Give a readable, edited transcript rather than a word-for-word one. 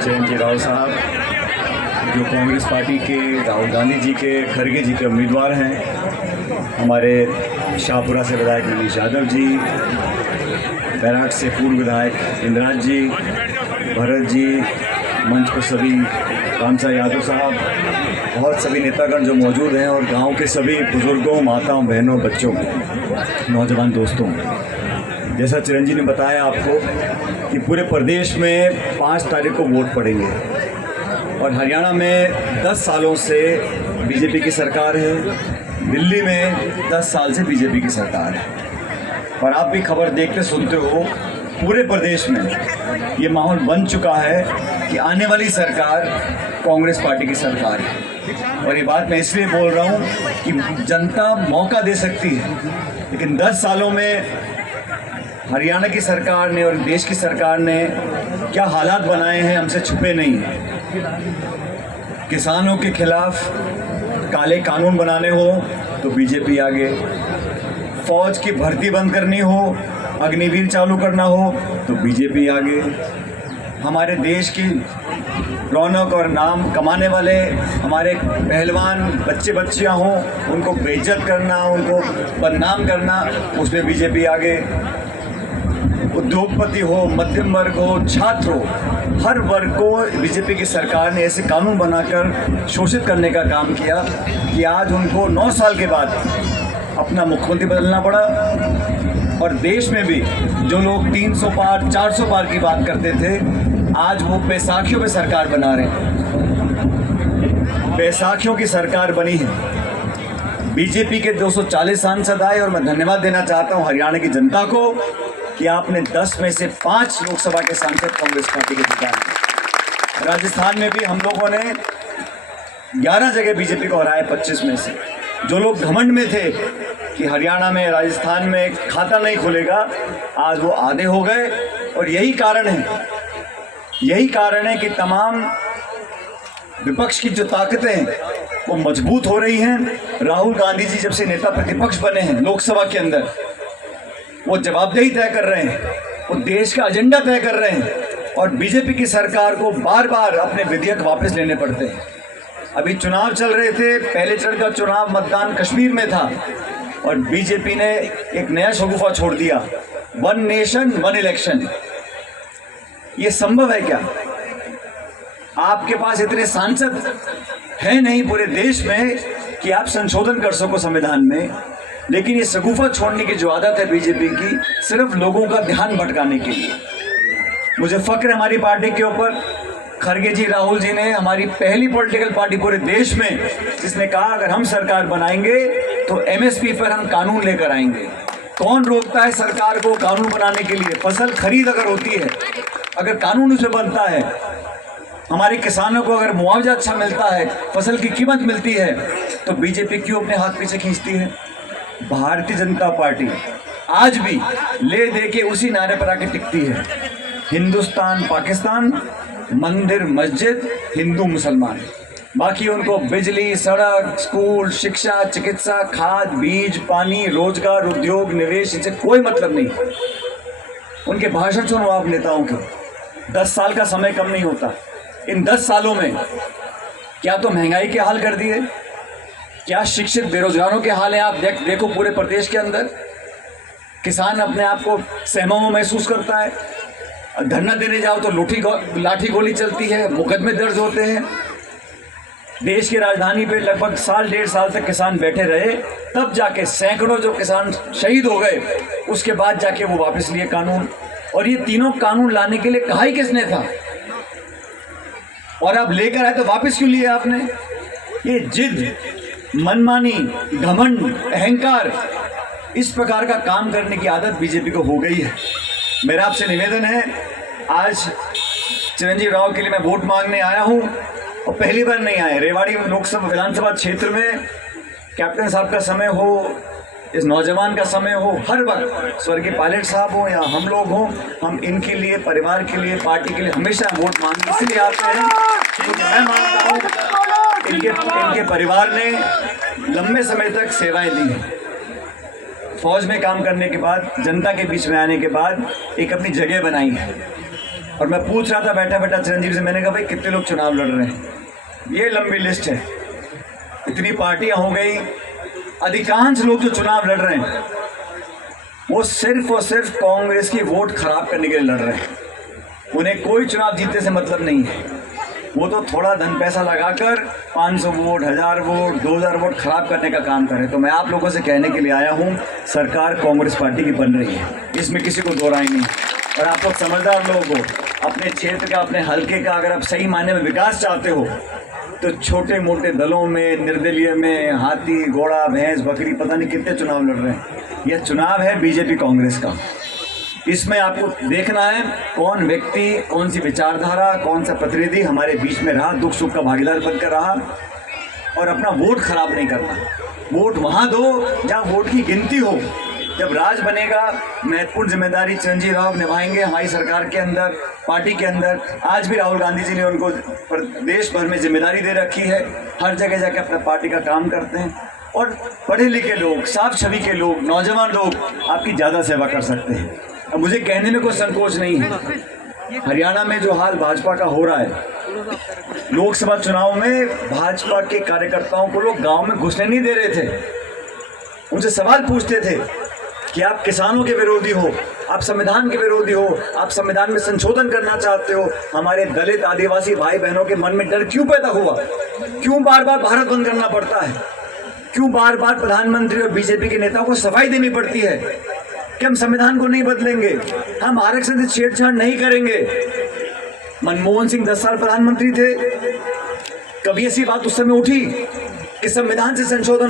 चिरंजी राव साहब, जो कांग्रेस पार्टी के राहुल गांधी जी के खरगे जी के उम्मीदवार हैं, हमारे शाहपुरा से विधायक मनीष यादव जी, बैराट से पूर्व विधायक इंद्राज जी, भरत जी, मंच पर सभी रामसा यादव साहब और सभी नेतागण जो मौजूद हैं, और गांव के सभी बुजुर्गों, माताओं, बहनों, बच्चों, नौजवान दोस्तों, जैसा चिरंजी ने बताया आपको कि पूरे प्रदेश में 5 तारीख को वोट पड़ेंगे और हरियाणा में 10 सालों से बीजेपी की सरकार है, दिल्ली में 10 साल से बीजेपी की सरकार है। और आप भी खबर देखते सुनते हो, पूरे प्रदेश में ये माहौल बन चुका है कि आने वाली सरकार कांग्रेस पार्टी की सरकार है। और ये बात मैं इसलिए बोल रहा हूँ कि जनता मौका दे सकती है, लेकिन 10 सालों में हरियाणा की सरकार ने और देश की सरकार ने क्या हालात बनाए हैं हमसे छुपे नहीं हैं। किसानों के खिलाफ काले कानून बनाने हो तो बीजेपी आगे, फौज की भर्ती बंद करनी हो, अग्निवीर चालू करना हो तो बीजेपी आगे, हमारे देश की रौनक और नाम कमाने वाले हमारे पहलवान बच्चे बच्चियां हों, उनको बेइज्जत करना, उनको बदनाम करना, उसमें बीजेपी आगे। उद्योगपति हो, मध्यम वर्ग हो, छात्र हो, हर वर्ग को बीजेपी की सरकार ने ऐसे कानून बनाकर शोषित करने का काम किया कि आज उनको 9 साल के बाद अपना मुख्यमंत्री बदलना पड़ा। और देश में भी जो लोग 300 पार 400 पार की बात करते थे, आज वो बैसाखियों में सरकार बना रहे हैं। बैसाखियों की सरकार बनी है। बीजेपी के 240 सांसद आए और मैं धन्यवाद देना चाहता हूँ हरियाणा की जनता को कि आपने 10 में से 5 लोकसभा के सांसद कांग्रेस पार्टी के जिताए। राजस्थान में भी हम लोगों ने 11 जगह बीजेपी को हराया 25 में से। जो लोग घमंड में थे कि हरियाणा में, राजस्थान में खाता नहीं खुलेगा, आज वो आधे हो गए। और यही कारण है कि तमाम विपक्ष की जो ताकतें हैं वो मजबूत हो रही हैं। राहुल गांधी जी जब से नेता प्रतिपक्ष बने हैं लोकसभा के अंदर, वो जवाबदेही तय कर रहे हैं, वो देश का एजेंडा तय कर रहे हैं, और बीजेपी की सरकार को बार बार अपने विधेयक वापस लेने पड़ते हैं। अभी चुनाव चल रहे थे, पहले चरण का चुनाव मतदान कश्मीर में था और बीजेपी ने एक नया शगुफा छोड़ दिया, 1 नेशन 1 इलेक्शन। ये संभव है क्या? आपके पास इतने सांसद है नहीं पूरे देश में कि आप संशोधन कर सको संविधान में, लेकिन ये शगुफा छोड़ने की जो आदत है बीजेपी की, सिर्फ लोगों का ध्यान भटकाने के लिए। मुझे फक्र है हमारी पार्टी के ऊपर, खरगे जी, राहुल जी ने, हमारी पहली पॉलिटिकल पार्टी पूरे देश में जिसने कहा अगर हम सरकार बनाएंगे तो एमएसपी पर हम कानून लेकर आएंगे। कौन रोकता है सरकार को कानून बनाने के लिए? फसल खरीद अगर होती है, अगर कानून उसमें बनता है, हमारे किसानों को अगर मुआवजा अच्छा मिलता है, फसल की कीमत मिलती है, तो बीजेपी क्यों अपने हाथ पीछे खींचती है? भारतीय जनता पार्टी आज भी ले दे के उसी नारे पर आके टिकती है, हिंदुस्तान पाकिस्तान, मंदिर मस्जिद, हिंदू मुसलमान। बाकी उनको बिजली, सड़क, स्कूल, शिक्षा, चिकित्सा, खाद, बीज, पानी, रोजगार, उद्योग, निवेश, इनसे कोई मतलब नहीं। उनके भाषण सुनो आप नेताओं के, 10 साल का समय कम नहीं होता। इन 10 सालों में क्या तो महंगाई के हाल कर दिए, क्या शिक्षित बेरोजगारों के हाल है। आप देखो पूरे प्रदेश के अंदर किसान अपने आप को सहमा महसूस करता है, धरना देने जाओ तो लाठी गोली चलती है, मुकदमे दर्ज होते हैं। देश की राजधानी पे लगभग 1.5 साल तक किसान बैठे रहे, तब जाके सैकड़ों जो किसान शहीद हो गए, उसके बाद जाके वो वापस लिए कानून। और ये तीनों कानून लाने के लिए कहा ही किसने था? और आप लेकर आए तो वापस क्यों लिए आपने? ये जिद, मनमानी, घमंड, अहंकार, इस प्रकार का काम करने की आदत बीजेपी को हो गई है। मेरा आपसे निवेदन है, आज चिरंजी राव के लिए मैं वोट मांगने आया हूं और पहली बार नहीं आए। रेवाड़ी लोकसभा विधानसभा क्षेत्र में कैप्टन साहब का समय हो, इस नौजवान का समय हो, हर वक्त स्वर्गीय पायलट साहब हो या हम लोग हों, हम इनके लिए, परिवार के लिए, पार्टी के लिए हमेशा वोट मांगने इसलिए आते हैं। तो मैं मानता हूँ इनके परिवार ने लंबे समय तक सेवाएं दी हैं। फौज में काम करने के बाद, जनता के बीच में आने के बाद एक अपनी जगह बनाई है। और मैं पूछ रहा था बैठा बैठा चिरंजीवी से, मैंने कहा भाई कितने लोग चुनाव लड़ रहे हैं? ये लंबी लिस्ट है, इतनी पार्टियां हो गई, अधिकांश लोग जो चुनाव लड़ रहे हैं वो सिर्फ और सिर्फ कांग्रेस की वोट खराब करने के लिए लड़ रहे हैं। उन्हें कोई चुनाव जीतने से मतलब नहीं है। वो तो थोड़ा धन पैसा लगाकर 500 वोट, 1000 वोट, 2000 वोट खराब करने का काम कर रहे हैं। तो मैं आप लोगों से कहने के लिए आया हूँ, सरकार कांग्रेस पार्टी की बन रही है, इसमें किसी को दो राय नहीं। और आप लोग समझदार लोग हो, अपने क्षेत्र का, अपने हल्के का अगर आप सही मायने में विकास चाहते हो तो छोटे मोटे दलों में, निर्दलीय में हाथी घोड़ा भैंस बकरी पता नहीं कितने चुनाव लड़ रहे हैं। यह चुनाव है बीजेपी कांग्रेस का। इसमें आपको देखना है कौन व्यक्ति, कौन सी विचारधारा, कौन सा प्रतिनिधि हमारे बीच में रहा, दुख सुख का भागीदार बनकर रहा, और अपना वोट खराब नहीं करना। वोट वहाँ दो जहाँ वोट की गिनती हो। जब राज बनेगा, महत्वपूर्ण जिम्मेदारी चिरंजीवी राव निभाएंगे हमारी सरकार के अंदर, पार्टी के अंदर। आज भी राहुल गांधी जी ने उनको देश भर में जिम्मेदारी दे रखी है, हर जगह जाके अपना पार्टी का काम करते हैं। और पढ़े लिखे लोग, साफ छवि के लोग, नौजवान लोग आपकी ज़्यादा सेवा कर सकते हैं। अब मुझे कहने में कोई संकोच नहीं है, हरियाणा में जो हाल भाजपा का हो रहा है, लोकसभा चुनाव में भाजपा के कार्यकर्ताओं को लोग गांव में घुसने नहीं दे रहे थे। उनसे सवाल पूछते थे कि आप किसानों के विरोधी हो, आप संविधान के विरोधी हो, आप संविधान में संशोधन करना चाहते हो, हमारे दलित आदिवासी भाई बहनों के मन में डर क्यों पैदा हुआ? क्यों बार बार भारत बंद करना पड़ता है? क्यों बार बार प्रधानमंत्री और बीजेपी के नेताओं को सफाई देनी पड़ती है कि हम संविधान को नहीं बदलेंगे, हम आरक्षण से छेड़छाड़ नहीं करेंगे? मनमोहन सिंह 10 साल प्रधानमंत्री थे, कभी ऐसी बात उस समय उठी कि संविधान से संशोधन